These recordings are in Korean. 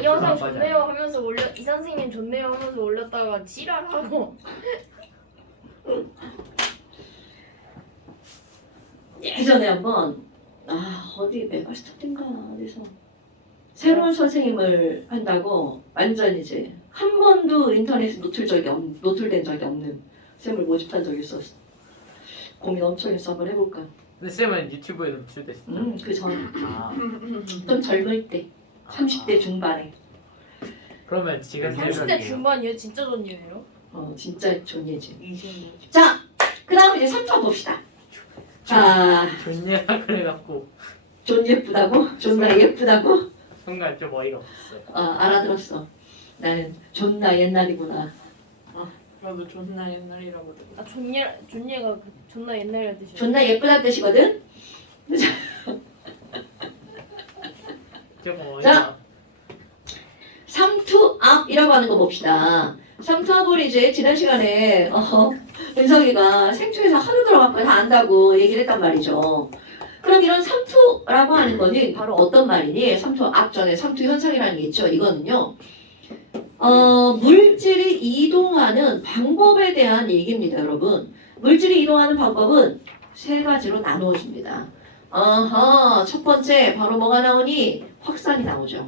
이 영상 맞아요. 좋네요 하면서 이 선생님 좋네요 하면서 올렸다가 지랄하고. 예전에 한번 어디 메가스터디인가 어디서 새로운 선생님을 한다고 완전 이제 한 번도 인터넷에 노출된 적이 없는 쌤을 모집한 적이 있었어. 고민 엄청 해서 한번 해볼까. 근데 쌤은 유튜브에 노출됐어요. 그 전 아, 좀 젊을 때 30대 중반에 그러면 지금 30대 중반이에요? 진짜 전이에요? 진짜 존예지. 20년. 자, 그 다음에 이제 3차 봅시다. 자, 좋냐 그래갖고 존 예쁘다고? 존나 예쁘다고? 순간 좀 어이가 없었어요. 알아들었어. 나는 존나 옛날이구나. 저도 존나 옛날이라고 들었어요. 아 존예가 그 존나 옛날이라 뜻이에요. 존나 예쁘다는 뜻이거든? 조금 어이가. 자. 삼투압이라고 하는 거 봅시다. 삼투압을 이제 지난 시간에 은성이가 생초에서 하도 들어갖고 다 안다고 얘기를 했단 말이죠. 그럼 이런 삼투라고 하는 거는 바로 어떤 말이니? 삼투 앞전에 삼투 현상이라는 게 있죠. 이거는요. 물질이 이동하는 방법에 대한 얘기입니다, 여러분. 물질이 이동하는 방법은 세 가지로 나누어집니다. 첫 번째 바로 뭐가 나오니? 확산이 나오죠.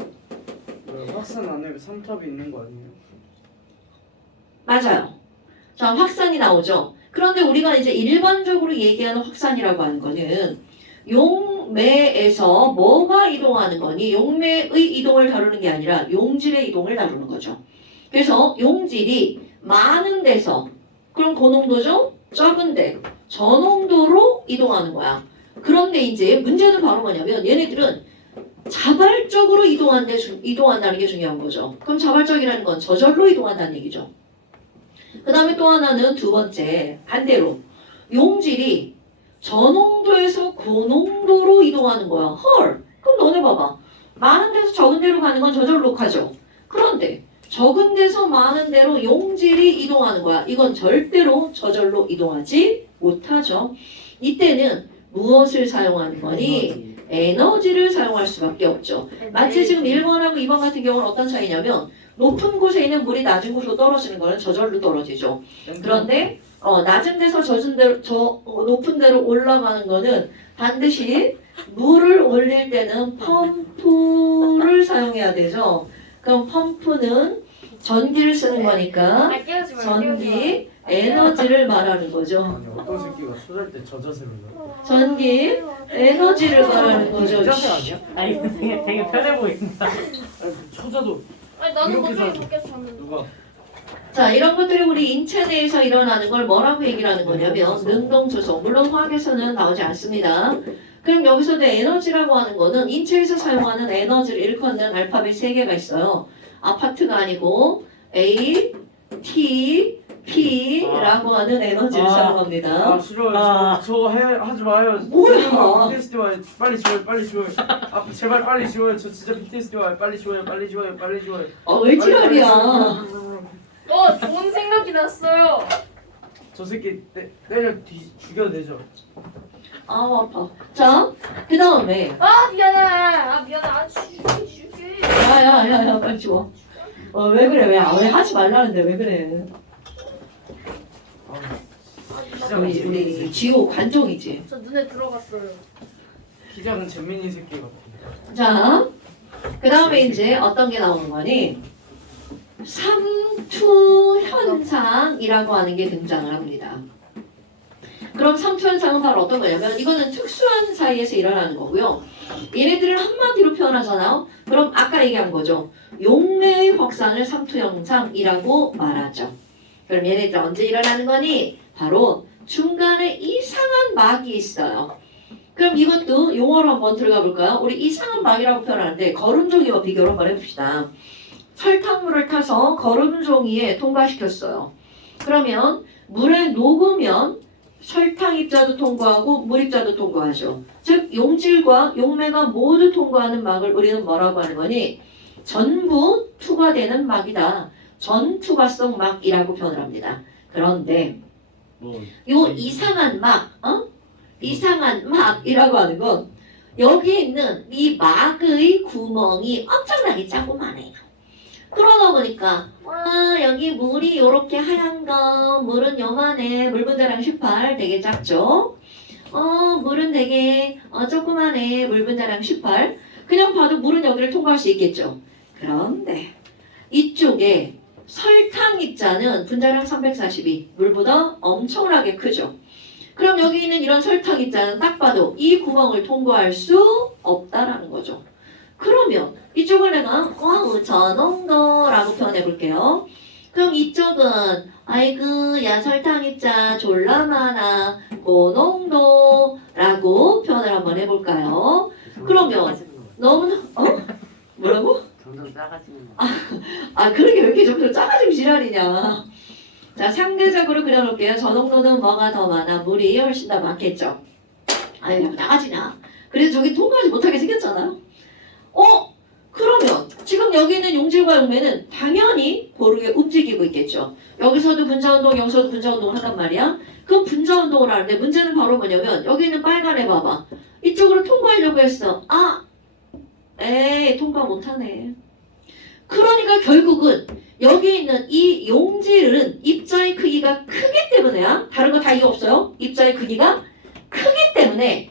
확산 안에 삼탑이 있는 거 아니에요? 맞아요. 자, 확산이 나오죠. 그런데 우리가 이제 일반적으로 얘기하는 확산이라고 하는 거는 용매에서 뭐가 이동하는 거니? 용매의 이동을 다루는 게 아니라 용질의 이동을 다루는 거죠. 그래서 용질이 많은 데서, 그럼 고농도죠? 적은데 저농도로 이동하는 거야. 그런데 이제 문제는 바로 뭐냐면 얘네들은 자발적으로 이동한다는 게 중요한 거죠. 그럼 자발적이라는 건 저절로 이동한다는 얘기죠. 그 다음에 또 하나는 두 번째 반대로 용질이 저농도에서 고농도로 이동하는 거야. 헐, 그럼 너네 봐봐. 많은 데서 적은 데로 가는 건 저절로 가죠. 그런데 적은 데서 많은 데로 용질이 이동하는 거야. 이건 절대로 저절로 이동하지 못하죠. 이때는 무엇을 사용하는 거니? 에너지를 사용할 수밖에 없죠. 마치 지금 1번하고 2번 같은 경우는 어떤 차이냐면 높은 곳에 있는 물이 낮은 곳으로 떨어지는 거는 저절로 떨어지죠. 그런데 낮은 데서 높은 데로 올라가는 거는 반드시 물을 올릴 때는 펌프를 사용해야 되죠. 그럼 펌프는 전기를 쓰는 거니까 전기, 에너지를 말하는 거죠. 아니 어떤 새끼가 수잘 때 저 자세로 나? 전기, 에너지를 말하는 거죠. 자세 아니야? 아니 이거 되게 편해 보인다. 아니 초자도 아니 나는 이렇게 거기 잘- 밖에서 잤는데. 누가? 자, 이런 것들이 우리 인체 내에서 일어나는 걸 뭐라고 얘기를 하는 거냐면 능동조소. 물론 화학에서는 나오지 않습니다. 그럼 여기서도 에너지라고 하는 거는 인체에서 사용하는 에너지를 일컫는 알파벳 3개가 있어요. 아파트가 아니고 A, T, P라고 하는 에너지를 사용합니다. 싫어요. 저거 하지 마요. 뭐야? BTS 와요. 빨리 지워요. 빨리 지워요. 제발 빨리 지워요. 저 진짜 BTS 와요. 빨리 지워요. 빨리 지워요. 빨리 지워요. 왜 지랄이야? 좋은 생각이 났어요. 저 새끼 때려 죽여도 되죠. 아파. 자, 그 다음에 미안해. 안 죽게. 야야야야 빨리 지워. 왜 그래? 왜 하지 말라는데 왜 그래? 우리 지호 관종이지. 저 눈에 들어갔어요. 기자는 잼민이 새끼 같아. 자, 그 다음에 이제 어떤 게 나오는 거니? 삼투 현상이라고 하는 게 등장을 합니다. 그럼 삼투 현상은 바로 어떤 거냐면 이거는 특수한 사이에서 일어나는 거고요. 얘네들을 한마디로 표현하잖아요. 그럼 아까 얘기한 거죠. 용매의 확산을 삼투 현상이라고 말하죠. 그럼 얘네들 언제 일어나는 거니? 바로 중간에 이상한 막이 있어요. 그럼 이것도 용어로 한번 들어가 볼까요? 우리 이상한 막이라고 표현하는데 거름종이와 비교를 한번 해봅시다. 설탕물을 타서 거름종이에 통과시켰어요. 그러면 물에 녹으면 설탕 입자도 통과하고 물 입자도 통과하죠. 즉 용질과 용매가 모두 통과하는 막을 우리는 뭐라고 하는 거니? 전부 투과되는 막이다. 전투과성 막이라고 표현을 합니다. 그런데 요 이상한 막, 이상한 막이라고 하는 건 여기 있는 이 막의 구멍이 엄청나게 자그마해요. 그러다 보니까 와 여기 물이 요렇게 하얀 거 물은 요만해 물 분자량 18 되게 작죠. 물은 되게 조그만해 물 분자량 18 그냥 봐도 물은 여기를 통과할 수 있겠죠. 그런데 이쪽에 설탕 입자는 분자량 342 물보다 엄청나게 크죠. 그럼 여기 있는 이런 설탕 입자는 딱 봐도 이 구멍을 통과할 수 없다라는 거죠. 그러면 이쪽을 내가 저농도라고 표현해 볼게요. 그럼 이쪽은 아이고 야 설탕 입자 졸라 많아 고농도라고 표현을 한번 해볼까요? 그러면 너무나 뭐라고? 점점 작아지는 거. 그러게 왜 이렇게 점점 작아지면 지랄이냐. 자 상대적으로 그려놓을게요. 저농도는 뭐가 더 많아? 물이 훨씬 더 많겠죠. 아니 왜 나가지냐. 그래서 저기 통과하지 못하게 생겼잖아요. 그러면 지금 여기 있는 용질과 용매는 당연히 고르게 움직이고 있겠죠. 여기서도 분자운동, 여기서도 분자운동을 한단 말이야. 그럼 분자운동을 하는데 문제는 바로 뭐냐면 여기 있는 빨간 애 봐봐. 이쪽으로 통과하려고 했어. 에이 통과 못하네. 그러니까 결국은 여기 있는 이 용질은 입자의 크기가 크기 때문에야. 다른 거 다 이유 없어요. 입자의 크기가 크기 때문에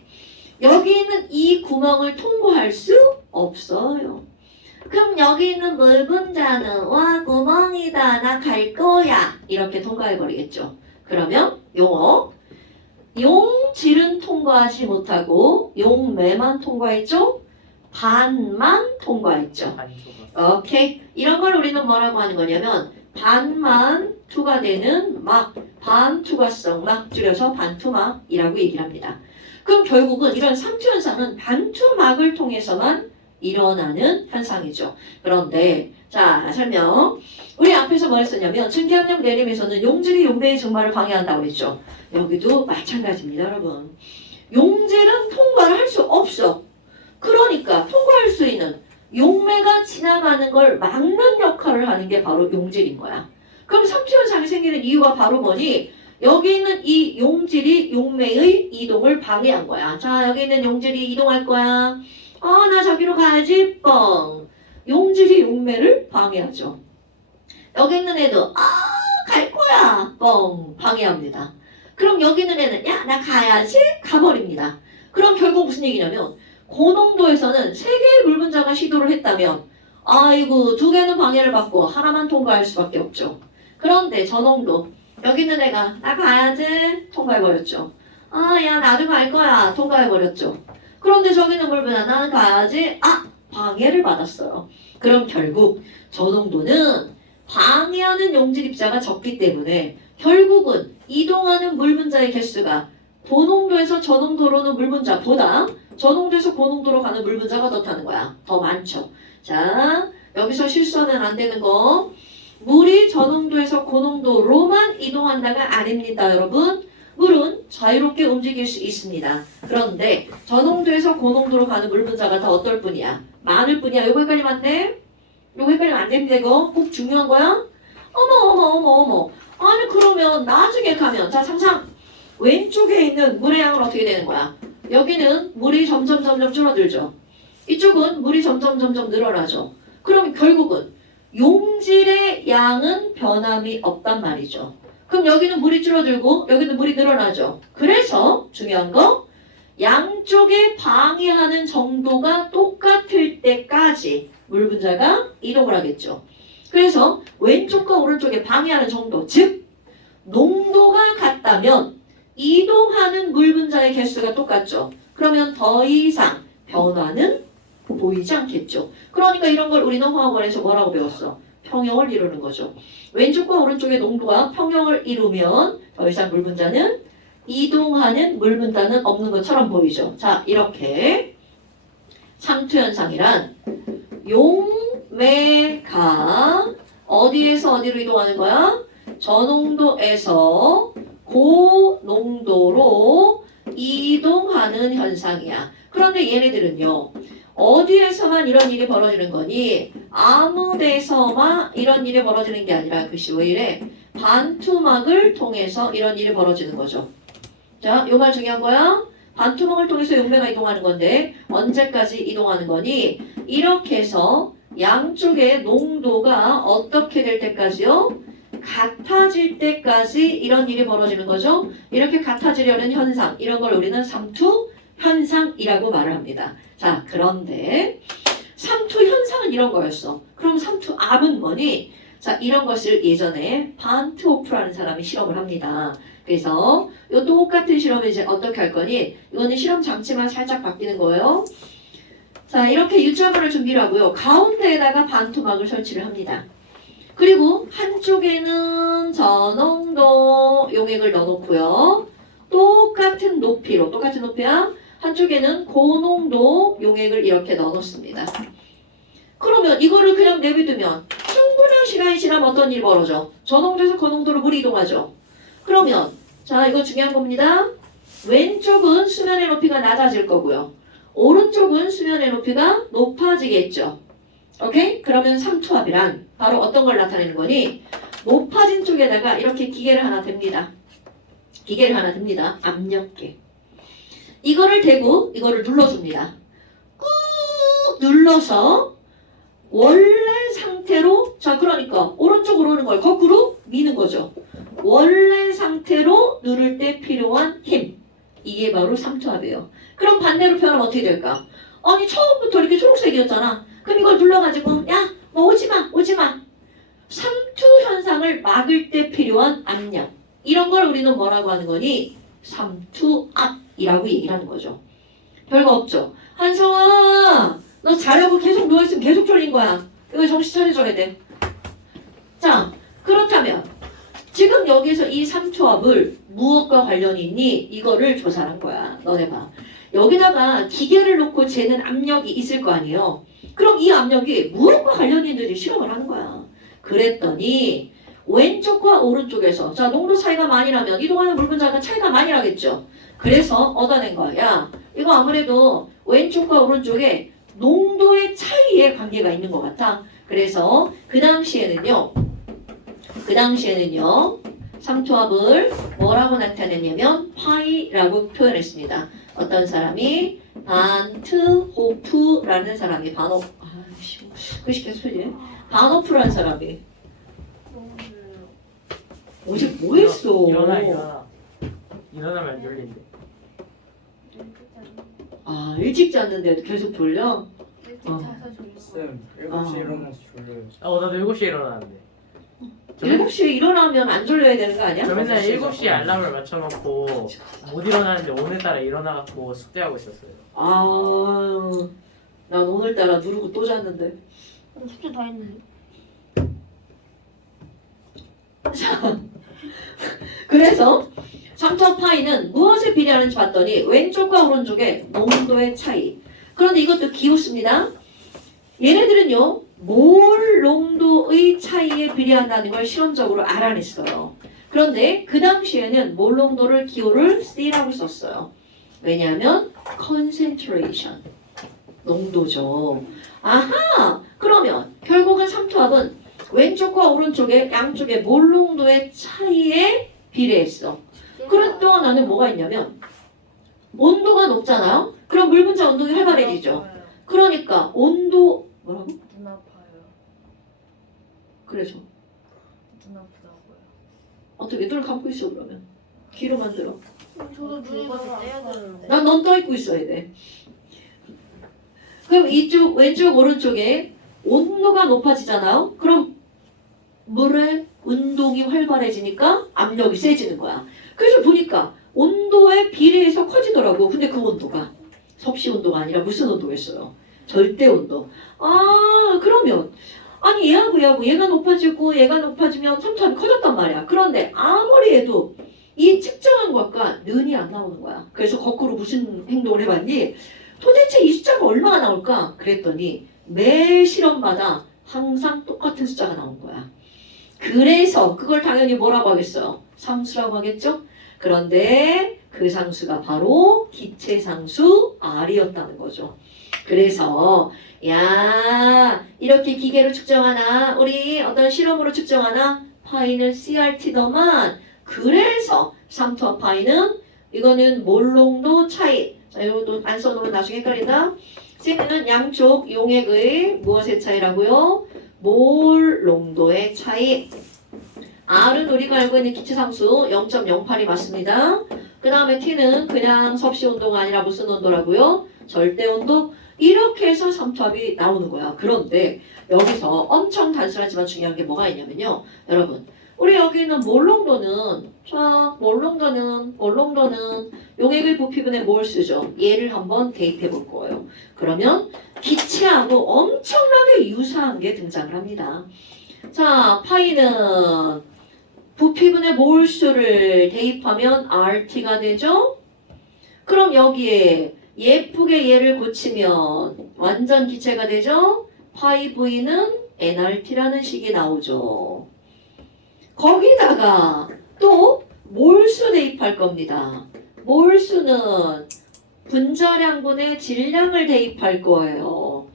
여기 있는 이 구멍을 통과할 수 없어요. 그럼 여기 있는 물 분자는 와 구멍이다 나 갈 거야 이렇게 통과해 버리겠죠. 그러면 용어 용질은 통과하지 못하고 용매만 통과했죠. 반만 통과했죠. 오케이. 이런 걸 우리는 뭐라고 하는 거냐면 반만 투가 되는 막 반투과성 막 줄여서 반투막이라고 얘기를 합니다. 그럼 결국은 이런 삼투 현상은 반투막을 통해서만 일어나는 현상이죠. 그런데 자 설명. 우리 앞에서 뭐 했었냐면 증기압력 내림에서는 용질이 용매의 증발을 방해한다고 했죠. 여기도 마찬가지입니다 여러분. 용질은 통과를 할 수 없어. 그러니까 통과할 수 있는 용매가 지나가는 걸 막는 역할을 하는 게 바로 용질인 거야. 그럼 삼투 현상이 생기는 이유가 바로 뭐니? 여기 있는 이 용질이 용매의 이동을 방해한 거야. 자 여기 있는 용질이 이동할 거야. 나 저기로 가야지 뻥. 용질이 용매를 방해하죠. 여기 있는 애도 갈 거야 뻥 방해합니다. 그럼 여기 있는 애는 야 나 가야지 가버립니다. 그럼 결국 무슨 얘기냐면 고농도에서는 3개의 물 분자가 시도를 했다면 아이고 2개는 방해를 받고 하나만 통과할 수밖에 없죠. 그런데 저농도 여기 있는 애가 나 가야지 통과해버렸죠. 야 나도 갈 거야 통과해버렸죠. 그런데 저기 있는 물 분자 나는 가야지 방해를 받았어요. 그럼 결국 저농도는 방해하는 용질 입자가 적기 때문에 결국은 이동하는 물 분자의 개수가 고농도에서 저농도로는 물 분자보다 저농도에서 고농도로 가는 물 분자가 더 타는 거야. 더 많죠. 자 여기서 실수하면 안 되는 거 물이 저농도에서 고농도로만 이동한다가 아닙니다 여러분. 물은 자유롭게 움직일 수 있습니다. 그런데 저농도에서 고농도로 가는 물 분자가 더 어떨 뿐이야. 많을 뿐이야. 요거 헷갈리면 안 돼? 요거 헷갈리면 안 됩니다. 이거 꼭 중요한 거야. 어머. 아니 그러면 나중에 가면 자 상상 왼쪽에 있는 물의 양은 어떻게 되는 거야? 여기는 물이 점점 줄어들죠. 이쪽은 물이 점점 늘어나죠. 그럼 결국은 용질의 양은 변함이 없단 말이죠. 그럼 여기는 물이 줄어들고 여기는 물이 늘어나죠. 그래서 중요한 거 양쪽에 방해하는 정도가 똑같을 때까지 물 분자가 이동을 하겠죠. 그래서 왼쪽과 오른쪽에 방해하는 정도, 즉 농도가 같다면 이동하는 물 분자의 개수가 똑같죠. 그러면 더 이상 변화는 보이지 않겠죠. 그러니까 이런 걸 우리는 화학원에서 뭐라고 배웠어? 평형을 이루는 거죠. 왼쪽과 오른쪽의 농도가 평형을 이루면 더 이상 물 분자는 이동하는 물 분자는 없는 것처럼 보이죠. 자, 이렇게 삼투 현상이란 용매가 어디에서 어디로 이동하는 거야? 저농도에서 고농도로 이동하는 현상이야. 그런데 얘네들은요. 어디에서만 이런 일이 벌어지는 거니? 아무 데서만 이런 일이 벌어지는 게 아니라 글씨 왜 이래? 반투막을 통해서 이런 일이 벌어지는 거죠. 자, 요 말 중요한 거야. 반투막을 통해서 용매가 이동하는 건데 언제까지 이동하는 거니? 이렇게 해서 양쪽의 농도가 어떻게 될 때까지요? 같아질 때까지 이런 일이 벌어지는 거죠. 이렇게 같아지려는 현상, 이런 걸 우리는 삼투 현상이라고 말을 합니다. 자, 그런데 삼투 현상은 이런 거였어. 그럼 삼투 압은 뭐니? 자, 이런 것을 예전에 반트호프라는 사람이 실험을 합니다. 그래서 이 똑같은 실험을 이제 어떻게 할 거니? 이거는 실험 장치만 살짝 바뀌는 거예요. 자, 이렇게 유자물을 준비를 하고요. 가운데에다가 반토막을 설치를 합니다. 그리고 한쪽에는 저농도 용액을 넣어놓고요. 똑같은 높이야. 한쪽에는 고농도 용액을 이렇게 넣어놓습니다. 그러면 이거를 그냥 내비두면 충분한 시간이 지나면 어떤 일이 벌어져? 저농도에서 고농도로 물이 이동하죠. 그러면 자, 이거 중요한 겁니다. 왼쪽은 수면의 높이가 낮아질 거고요. 오른쪽은 수면의 높이가 높아지겠죠. 오케이? 그러면 삼투압이란 바로 어떤 걸 나타내는 거니? 높아진 쪽에다가 이렇게 기계를 하나 댑니다. 압력계. 이거를 대고 이거를 눌러줍니다. 꾹 눌러서 원래 상태로, 자, 그러니까 오른쪽으로 오는 걸 거꾸로 미는 거죠. 원래 상태로 누를 때 필요한 힘. 이게 바로 삼투압이에요. 그럼 반대로 표현하면 어떻게 될까? 아니, 처음부터 이렇게 초록색이었잖아. 그럼 이걸 눌러가지고 야, 뭐 오지마. 삼투 현상을 막을 때 필요한 압력. 이런 걸 우리는 뭐라고 하는 거니? 삼투압이라고 얘기를 하는 거죠. 별거 없죠. 한성아, 너 자려고 계속 누워있으면 계속 졸린 거야. 이거 정신 차려줘야 돼. 자, 그렇다면 지금 여기서 이 삼투압을 무엇과 관련이 있니? 이거를 조사한 거야. 너네 봐. 여기다가 기계를 놓고 재는 압력이 있을 거 아니에요. 그럼 이 압력이 무엇과 관련이 있는지 실험을 하는 거야. 그랬더니 왼쪽과 오른쪽에서 자, 농도 차이가 많이 나면 이동하는 물 분자가 차이가 많이 나겠죠. 그래서 얻어낸 거야. 야, 이거 아무래도 왼쪽과 오른쪽에 농도의 차이에 관계가 있는 것 같아. 그래서 그 당시에는요 삼투압을 뭐라고 나타냈냐면 파이라고 표현했습니다. 어떤 사람이 반트호프라는 사람이 글씨 계속 소리네. 반호프라는 사람이 어제 뭐 했어? 일어나면 안 졸린데. 아, 일찍 잤는데도 계속 졸려? 일찍 자서 졸렸어. 쌤 7시에 일어나서 졸려요. 나도 7시에 일어나는데. 7시에 일어나면 안 졸려야 되는 거 아니야? 저 맨날 7시에 알람을 맞춰놓고 못 일어나는데 오늘따라 일어나갖고 숙제하고 있었어요. 아, 난 오늘따라 누르고 또 잤는데. 숙제 다 했는데. 그래서 삼투압 파이는 무엇에 비례하는지 봤더니 왼쪽과 오른쪽의 농도의 차이. 그런데 이것도 기웃습니다. 얘네들은요, 몰 농도의 차이에 비례한다는 걸 실험적으로 알아냈어요. 그런데 그 당시에는 몰 농도를 기호를 C라고 썼어요. 왜냐하면 concentration, 농도죠. 아하! 그러면 결국은 삼투압은 왼쪽과 오른쪽의 양쪽의 몰 농도의 차이에 비례했어. 그런 또 하나는 뭐가 있냐면 온도가 높잖아요. 그럼 물 분자 운동이 활발해지죠. 그러니까 온도 뭐라고? 눈 아파요. 그래서 눈 아프다고요. 어떻게 눈을 감고 있어 그러면? 귀로 만들어. 저도 눈이 너무 떼야 되는데. 난 넌 떠 있고 있어야 돼. 그럼 이쪽 왼쪽 오른쪽에 온도가 높아지잖아요. 그럼 물의 운동이 활발해지니까 압력이 세지는 거야. 그래서 보니까 온도에 비례해서 커지더라고. 근데 그 온도가 섭씨 온도가 아니라 무슨 온도겠어요? 절대 온도. 아, 그러면 아니 얘하고 얘가 높아지면 삼투압이 커졌단 말이야. 그런데 아무리 해도 이 측정한 것과 는이 안 나오는 거야. 그래서 거꾸로 무슨 행동을 해봤니? 도대체 이 숫자가 얼마나 나올까? 그랬더니 매 실험마다 항상 똑같은 숫자가 나온 거야. 그래서 그걸 당연히 뭐라고 하겠어요? 상수라고 하겠죠? 그런데 그 상수가 바로 기체상수 R이었다는 거죠. 그래서 야, 이렇게 기계로 측정하나 우리 어떤 실험으로 측정하나 파이는 CRT더만 그래서 삼투압 파이는 이거는 몰농도 차이. 자, 이것도 안 써놓으면 나중에 헷갈린다. C는 양쪽 용액의 무엇의 차이라고요? 몰농도의 차이. R은 우리가 알고 있는 기체상수 0.08이 맞습니다. 그 다음에 T는 그냥 섭씨 온도가 아니라 무슨 온도라고요? 절대 온도. 이렇게 해서 삼투압이 나오는 거야. 그런데 여기서 엄청 단순하지만 중요한 게 뭐가 있냐면요. 여러분, 우리 여기 있는 몰농도는 몰농도는 용액의 부피분의 몰수죠. 얘를 한번 대입해 볼 거예요. 그러면 기체하고 엄청나게 유사한 게 등장을 합니다. 자, 파이는 부피분의 몰수를 대입하면 RT가 되죠? 그럼 여기에 예쁘게 얘를 고치면 완전 기체가 되죠? 파이 V는 nRT라는 식이 나오죠. 거기다가 또 몰수 대입할 겁니다. 몰수는 분자량분의 질량을 대입할 거예요.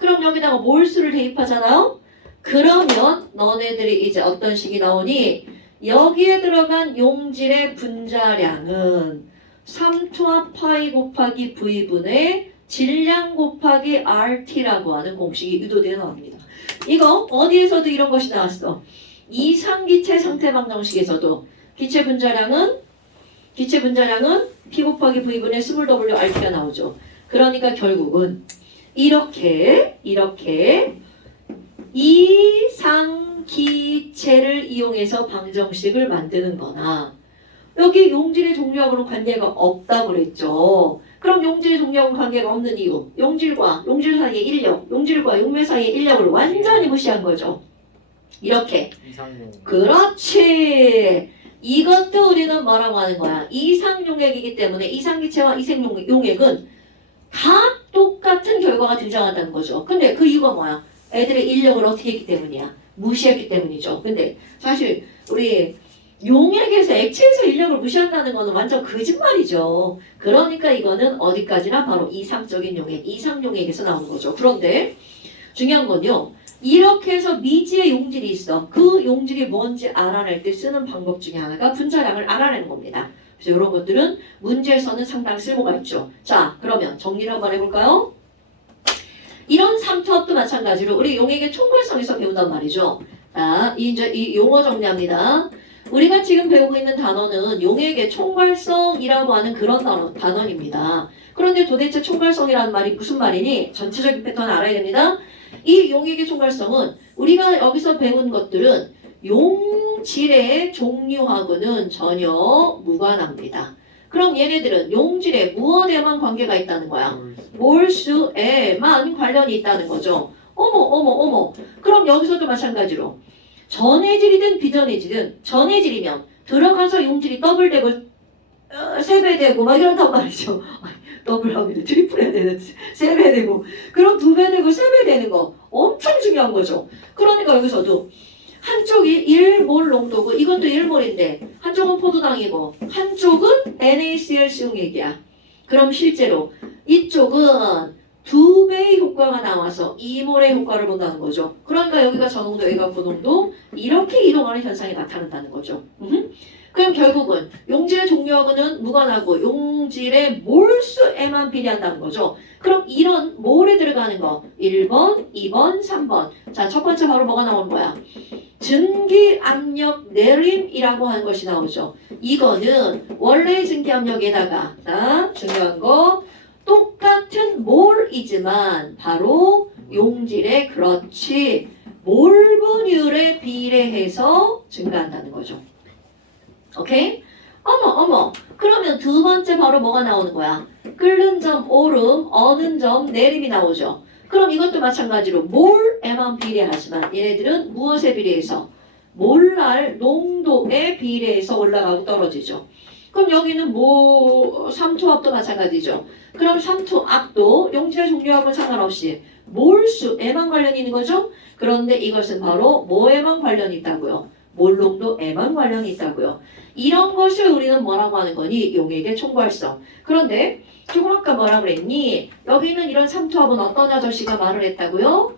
그럼 여기다가 몰수를 대입하잖아요? 그러면 너네들이 이제 어떤 식이 나오니? 여기에 들어간 용질의 분자량은 3투압 파이 곱하기 V분의 질량 곱하기 RT라고 하는 공식이 유도되어 나옵니다. 이거 어디에서도 이런 것이 나왔어. 이상기체 상태방정식에서도 기체 분자량은 P 곱하기 V분의 스몰 W RT가 나오죠. 그러니까 결국은 이렇게 이상기체를 이용해서 방정식을 만드는 거나 여기 용질의 종류하고는 관계가 없다고 그랬죠. 그럼 용질의 종류하고는 관계가 없는 이유, 용질 사이의 인력, 용질과 용매 사이의 인력을 완전히 무시한 거죠. 이렇게. 이상용. 그렇지. 이것도 우리는 뭐라고 하는 거야? 이상용액이기 때문에 이상기체와 이생용액은 다 똑같은 결과가 등장한다는 거죠. 근데 그 이유가 뭐야? 애들의 인력을 어떻게 했기 때문이야? 무시했기 때문이죠. 근데 사실 우리 용액에서 액체에서 인력을 무시한다는 거는 완전 거짓말이죠. 그러니까 이거는 어디까지나 바로 이상적인 용액, 이상용액에서 나오는 거죠. 그런데 중요한 건요. 이렇게 해서 미지의 용질이 있어. 그 용질이 뭔지 알아낼 때 쓰는 방법 중에 하나가 분자량을 알아내는 겁니다. 그래서 이런 것들은 문제에서는 상당히 쓸모가 있죠. 자, 그러면 정리를 한번 해볼까요? 이런 삼투압도 마찬가지로 우리 용액의 총괄성에서 배운단 말이죠. 자, 이제 이 용어 정리합니다. 우리가 지금 배우고 있는 단어는 용액의 총괄성이라고 하는 그런 단어입니다. 그런데 도대체 총괄성이라는 말이 무슨 말이니? 전체적인 패턴을 알아야 됩니다. 이 용액의 총괄성은 우리가 여기서 배운 것들은 용질의 종류하고는 전혀 무관합니다. 그럼 얘네들은 용질의 무엇에만 관계가 있다는 거야? 몰수에만 관련이 있다는 거죠. 어머. 그럼 여기서도 마찬가지로 전해질이든 비전해질이든 전해질이면 들어가서 용질이 더블되고 3배 되고 막 이런단 말이죠. 더블하면 트리플 해야 되는 3배 되고 그럼 2배 되고 3배 되는 거 엄청 중요한 거죠. 그러니까 여기서도 한쪽이 1몰 농도고 이건 또 1몰인데 한쪽은 포도당이고 한쪽은 NaCl 수용액이야. 그럼 실제로 이쪽은 2배의 효과가 나와서 2몰의 효과를 본다는 거죠. 그러니까 여기가 저농도, 여기가 고농도 이렇게 이동하는 현상이 나타난다는 거죠. 그럼 결국은 용질의 종류하고는 무관하고 용질의 몰수에만 비례한다는 거죠. 그럼 이런 몰에 들어가는 거 1번, 2번, 3번. 자, 첫 번째 바로 뭐가 나오는 거야? 증기압력 내림이라고 하는 것이 나오죠. 이거는 원래의 증기압력에다가 자, 중요한 거 똑같은 몰이지만 바로 용질의 그렇지 몰분율에 비례해서 증가한다는 거죠. 오케이? 어머. 그러면 두 번째 바로 뭐가 나오는 거야? 끓는 점 오름, 어는 점 내림이 나오죠. 그럼 이것도 마찬가지로 몰에만 비례하지만 얘네들은 무엇에 비례해서? 몰랄 농도에 비례해서 올라가고 떨어지죠. 그럼 여기는 삼투압도 마찬가지죠. 그럼 삼투압도 용질의 종류하고는 상관없이 몰수에만 관련이 있는 거죠. 그런데 이것은 바로 뭐에만 관련이 있다고요? 몰농도에만 관련이 있다고요. 이런 것을 우리는 뭐라고 하는 거니? 용액의 총괄성. 그런데 조금 아까 뭐라 그랬니? 여기는 이런 삼투압은 어떤 아저씨가 말을 했다고요?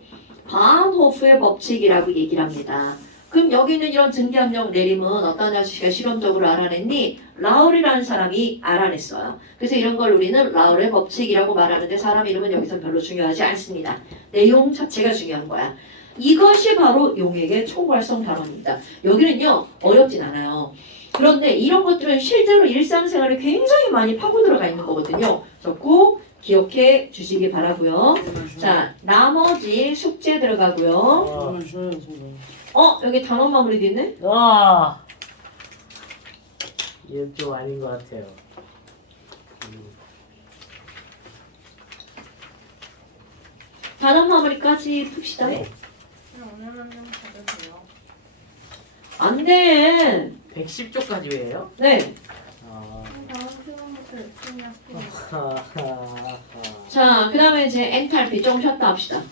바운호프의 법칙이라고 얘기를 합니다. 그럼 여기 있는 이런 증기압력 내림은 어떤 아저씨가 실험적으로 알아냈니? 라울이라는 사람이 알아냈어요. 그래서 이런 걸 우리는 라울의 법칙이라고 말하는데 사람 이름은 여기서 별로 중요하지 않습니다. 내용 자체가 중요한 거야. 이것이 바로 용액의 초고활성 단원입니다. 여기는요 어렵진 않아요. 그런데 이런 것들은 실제로 일상생활에 굉장히 많이 파고 들어가 있는 거거든요. 그래서 꼭 기억해 주시기 바라고요. 자, 나머지 숙제 들어가고요. 여기 단원 마무리도 있네? 와. 이건 좀 아닌 것 같아요. 단원 마무리까지 풉시다. 네. 오늘만 좀 가져세요. 안 돼. 110조까지 해요? 네. 다음 시간부터 열심히 할게요. 자, 그 다음에 이제 엔탈피 좀 쉬었다 합시다.